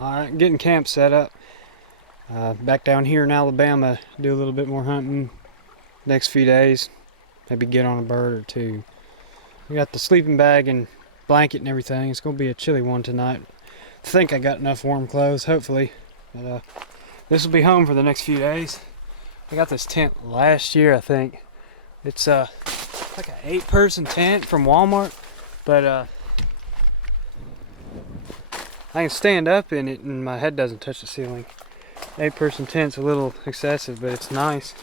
Alright, getting camp set up. Back down here in Alabama, do a little bit more hunting next few days. Maybe get on a bird or two. We got the sleeping bag and blanket and everything. It's going to be a chilly one tonight. I think I got enough warm clothes, hopefully. But this will be home for the next few days. I got this tent last year, I think. It's like an 8-person tent from Walmart, but I can stand up in it and my head doesn't touch the ceiling. 8-person tent's a little excessive, but it's nice.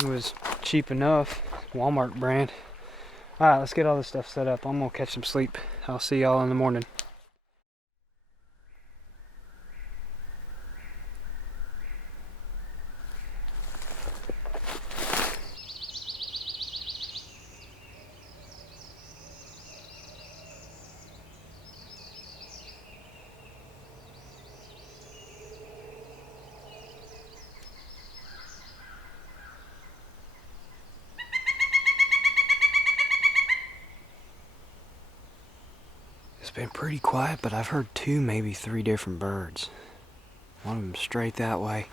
It was cheap enough. Walmart brand. Alright, let's get all this stuff set up. I'm gonna catch some sleep. I'll see y'all in the morning. It's been pretty quiet, but I've heard 2, maybe 3 different birds. One of them straight that way.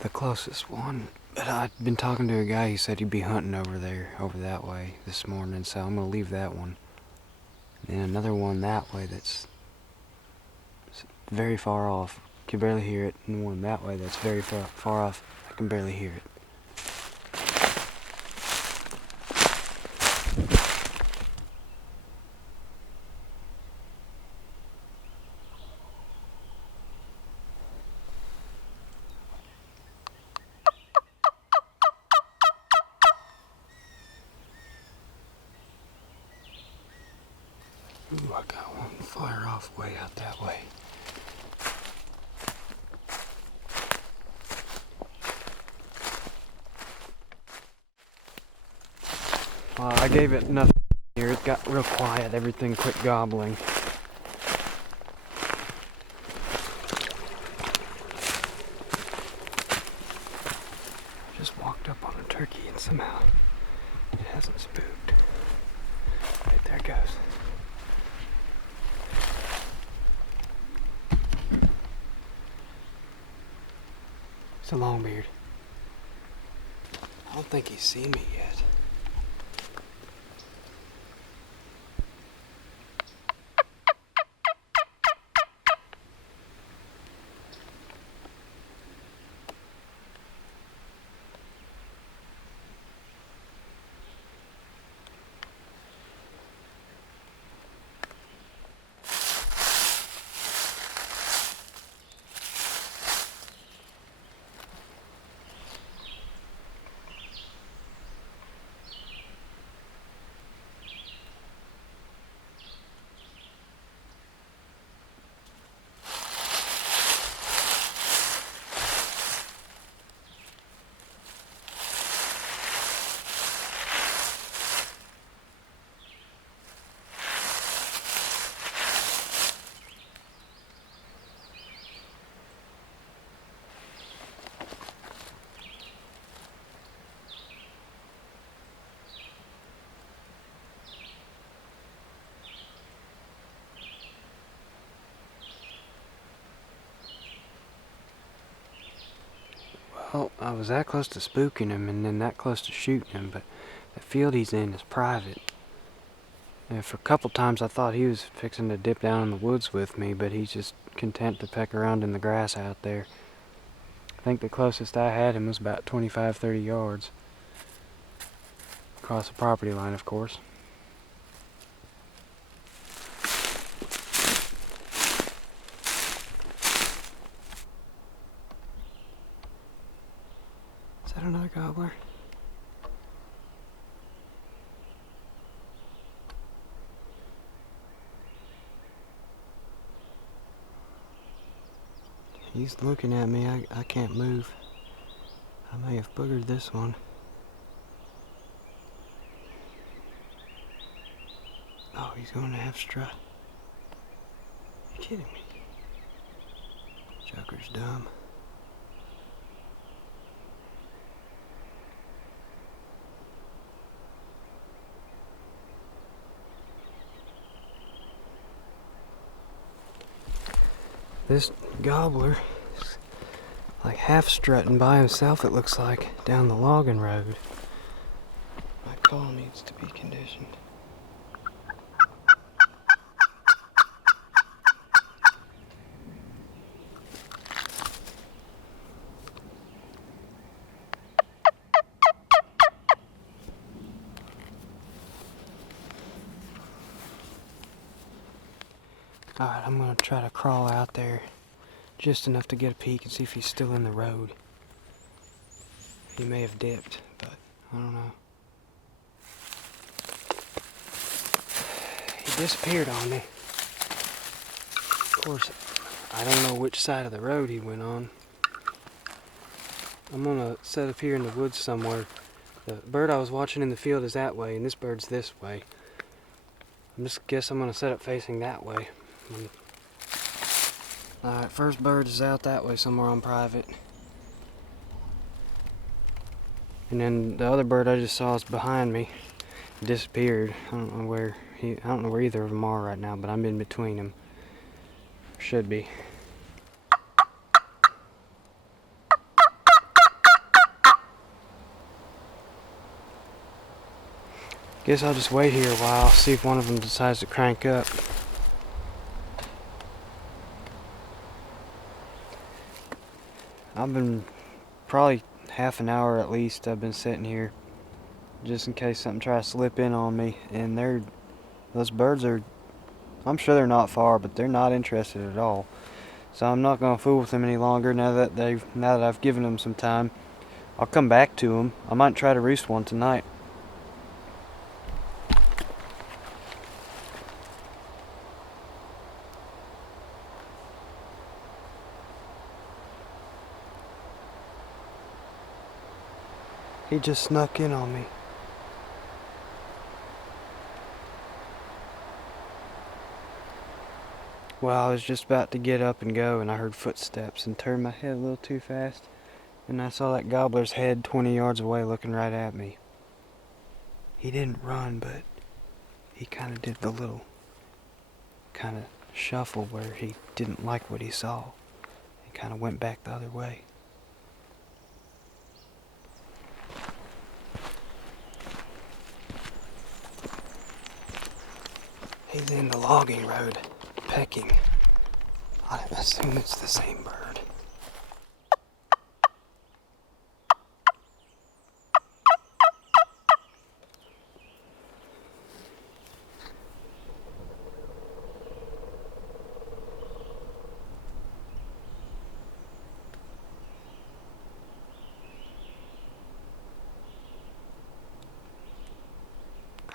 The closest one. But I've been talking to a guy, he said he'd be hunting over there, over that way this morning, so I'm gonna leave that one. And then another one that way that's very far off. Can barely hear it. And one that way that's very far off. I can barely hear it. Ooh, I got one fire off way out that way. I gave it enough here. It got real quiet. Everything quit gobbling. Just walked up on a turkey and somehow it hasn't spooked. Right, there it goes. It's a longbeard. I don't think he's seen me yet. Well, I was that close to spooking him and then that close to shooting him, but the field he's in is private. And for a couple times I thought he was fixing to dip down in the woods with me, but he's just content to peck around in the grass out there. I think the closest I had him was about 25-30 yards. Across the property line, of course. Is that another gobbler? He's looking at me. I can't move. I may have boogered this one. Oh, he's going to have strut. You kidding me? Joker's dumb. This gobbler is like half strutting by himself, it looks like, down the logging road. My call needs to be conditioned. Alright, I'm gonna try to crawl out there just enough to get a peek and see if he's still in the road. He may have dipped, but I don't know. He disappeared on me. Of course, I don't know which side of the road he went on. I'm gonna set up here in the woods somewhere. The bird I was watching in the field is that way, and this bird's this way. Guess I'm gonna set up facing that way. Alright, first bird is out that way somewhere on private. And then the other bird I just saw is behind me. Disappeared. I don't know where either of them are right now, but I'm in between them. Should be. Guess I'll just wait here a while, see if one of them decides to crank up. I've been probably half an hour at least I've been sitting here just in case something tries to slip in on me, and those birds are, I'm sure they're not far, but they're not interested at all. So I'm not going to fool with them any longer now that I've given them some time. I'll come back to them. I might try to roost one tonight. He just snuck in on me. Well, I was just about to get up and go, and I heard footsteps and turned my head a little too fast, and I saw that gobbler's head 20 yards away looking right at me. He didn't run, but he kind of did the little kind of shuffle where he didn't like what he saw. He kind of went back the other way. He's in the logging road, pecking. I assume it's the same bird.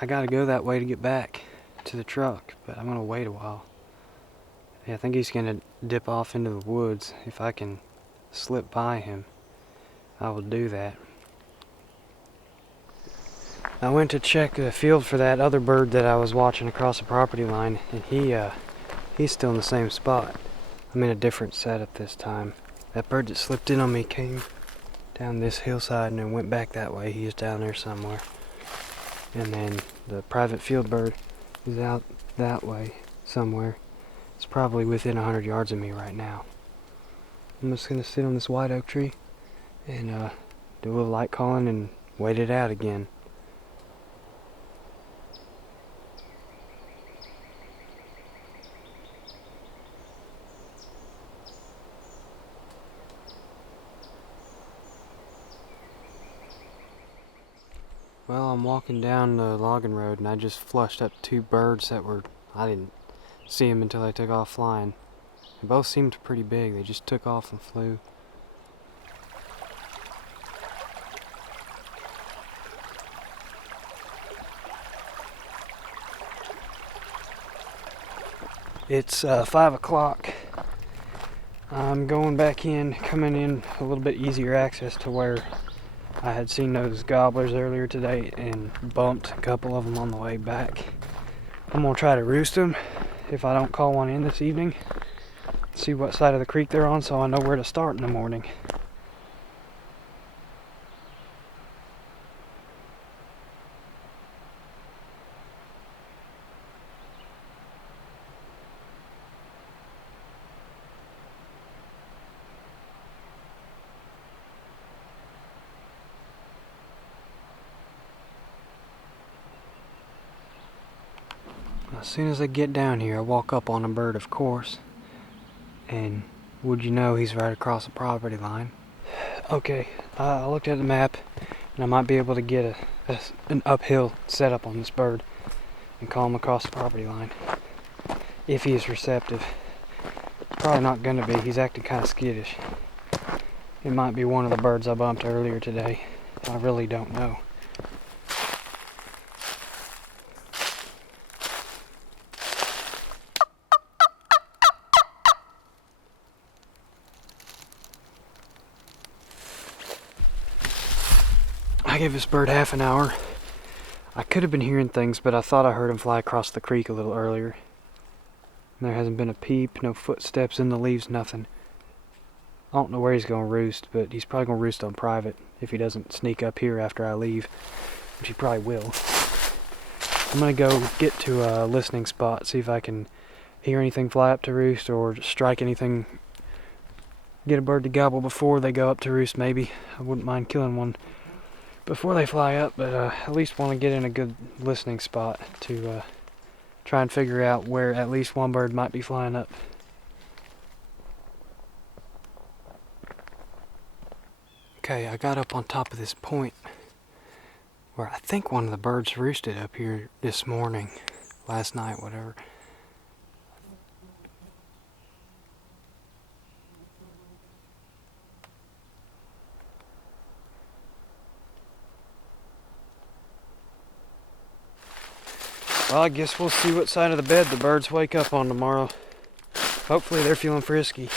I gotta go that way to get back to the truck, but I'm gonna wait a while. Yeah, I think he's gonna dip off into the woods. If I can slip by him, I will do that. I went to check the field for that other bird that I was watching across the property line, and he's still in the same spot. I'm in a different setup this time. That bird that slipped in on me came down this hillside and then went back that way. He's down there somewhere. And then the private field bird is out that way somewhere. It's probably within 100 yards of me right now. I'm just gonna sit on this white oak tree and do a little light calling and wait it out again. Well, I'm walking down the logging road and I just flushed up two birds I didn't see them until they took off flying. They both seemed pretty big. They just took off and flew. It's 5 o'clock. I'm going back in, coming in a little bit easier access to where I had seen those gobblers earlier today and bumped a couple of them on the way back. I'm gonna try to roost them if I don't call one in this evening. See what side of the creek they're on so I know where to start in the morning. As soon as I get down here, I walk up on a bird, of course. And would you know, he's right across the property line. Okay, I looked at the map, and I might be able to get an uphill setup on this bird and call him across the property line. If he is receptive. Probably not gonna be, he's acting kind of skittish. It might be one of the birds I bumped earlier today. I really don't know. I gave this bird half an hour. I could have been hearing things, but I thought I heard him fly across the creek a little earlier. There hasn't been a peep, no footsteps in the leaves, nothing. I don't know where he's gonna roost, but he's probably gonna roost on private if he doesn't sneak up here after I leave, which he probably will. I'm gonna go get to a listening spot, see if I can hear anything fly up to roost or strike anything, get a bird to gobble before they go up to roost maybe. I wouldn't mind killing one before they fly up, but at least want to get in a good listening spot to try and figure out where at least one bird might be flying up. Okay, I got up on top of this point where I think one of the birds roosted up here this morning, last night, whatever. Well, I guess we'll see what side of the bed the birds wake up on tomorrow. Hopefully they're feeling frisky.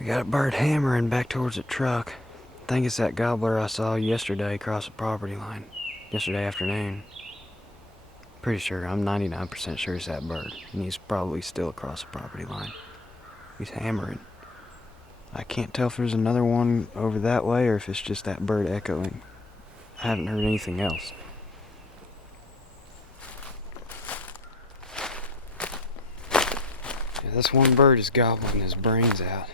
We got a bird hammering back towards the truck. I think it's that gobbler I saw yesterday across the property line. Yesterday afternoon. Pretty sure, I'm 99% sure it's that bird. And he's probably still across the property line. He's hammering. I can't tell if there's another one over that way or if it's just that bird echoing. I haven't heard anything else. Yeah, this one bird is gobbling his brains out.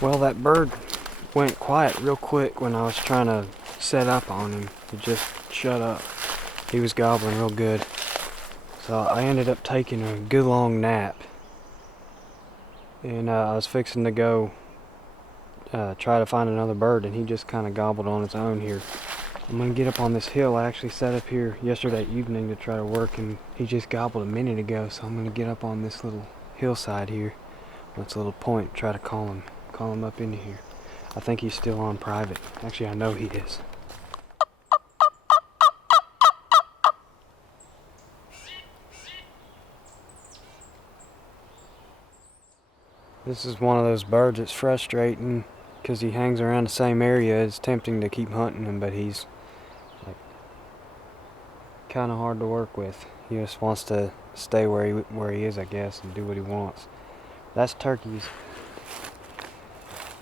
Well, that bird went quiet real quick when I was trying to set up on him. He just shut up. He was gobbling real good. So I ended up taking a good long nap. And I was fixing to go try to find another bird, and he just kind of gobbled on its own here. I'm going to get up on this hill. I actually set up here yesterday evening to try to work, and he just gobbled a minute ago. So I'm going to get up on this little hillside here. That's a little point, try to call him up into here. I think he's still on private. Actually, I know he is. This is one of those birds that's frustrating because he hangs around the same area. It's tempting to keep hunting him, but he's like kind of hard to work with. He just wants to stay where he is, I guess, and do what he wants. That's turkeys.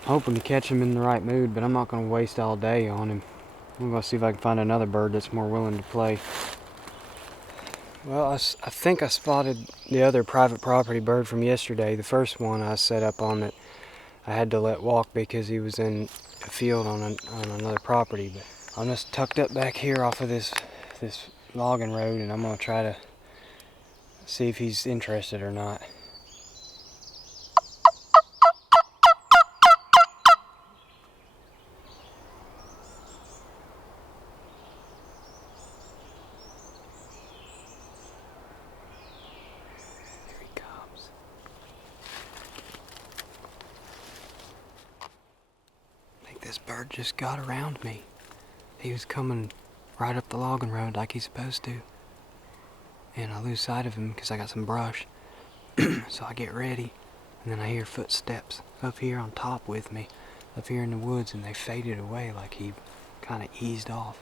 Hoping to catch him in the right mood, but I'm not going to waste all day on him. I'm going to see if I can find another bird that's more willing to play. Well, I think I spotted the other private property bird from yesterday. The first one I set up on that I had to let walk because he was in a field on another property. But I'm just tucked up back here off of this logging road, and I'm going to try to see if he's interested or not. This bird just got around me. He was coming right up the logging road like he's supposed to. And I lose sight of him because I got some brush. So I get ready, and then I hear footsteps up here on top with me, up here in the woods, and they faded away like he kind of eased off.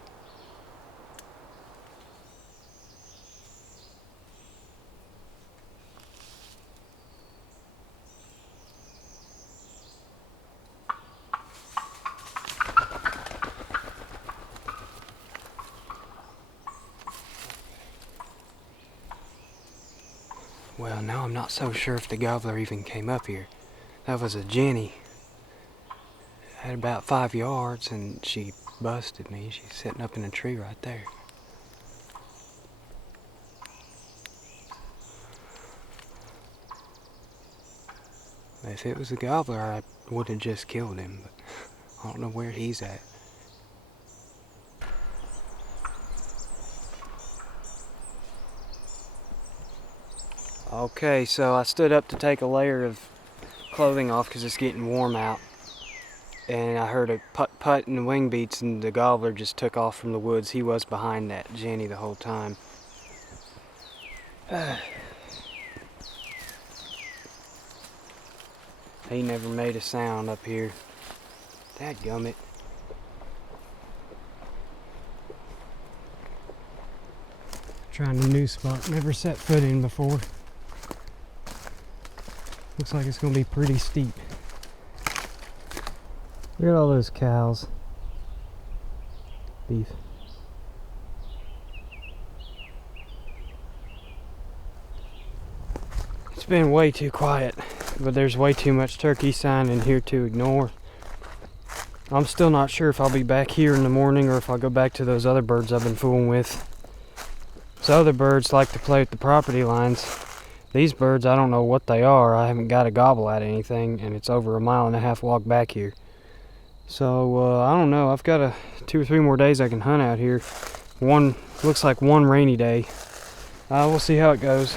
Well, now I'm not so sure if the gobbler even came up here. That was a Jenny. Had about 5 yards, and she busted me. She's sitting up in a tree right there. If it was a gobbler, I would have just killed him, but I don't know where he's at. Okay, so I stood up to take a layer of clothing off because it's getting warm out. And I heard a putt-putt in the wing beats, and the gobbler just took off from the woods. He was behind that Jenny the whole time. He never made a sound up here. Dadgummit. Trying a new spot. Never set foot in before. Looks like it's gonna be pretty steep. Look at all those cows. Beef. It's been way too quiet, but there's way too much turkey sign in here to ignore. I'm still not sure if I'll be back here in the morning or if I'll go back to those other birds I've been fooling with. Those other birds like to play with the property lines. These birds, I don't know what they are. I haven't got a gobble at anything, and it's over a 1.5 mile walk back here. So, I don't know. I've got 2 or 3 more days I can hunt out here. Looks like one rainy day. We'll see how it goes.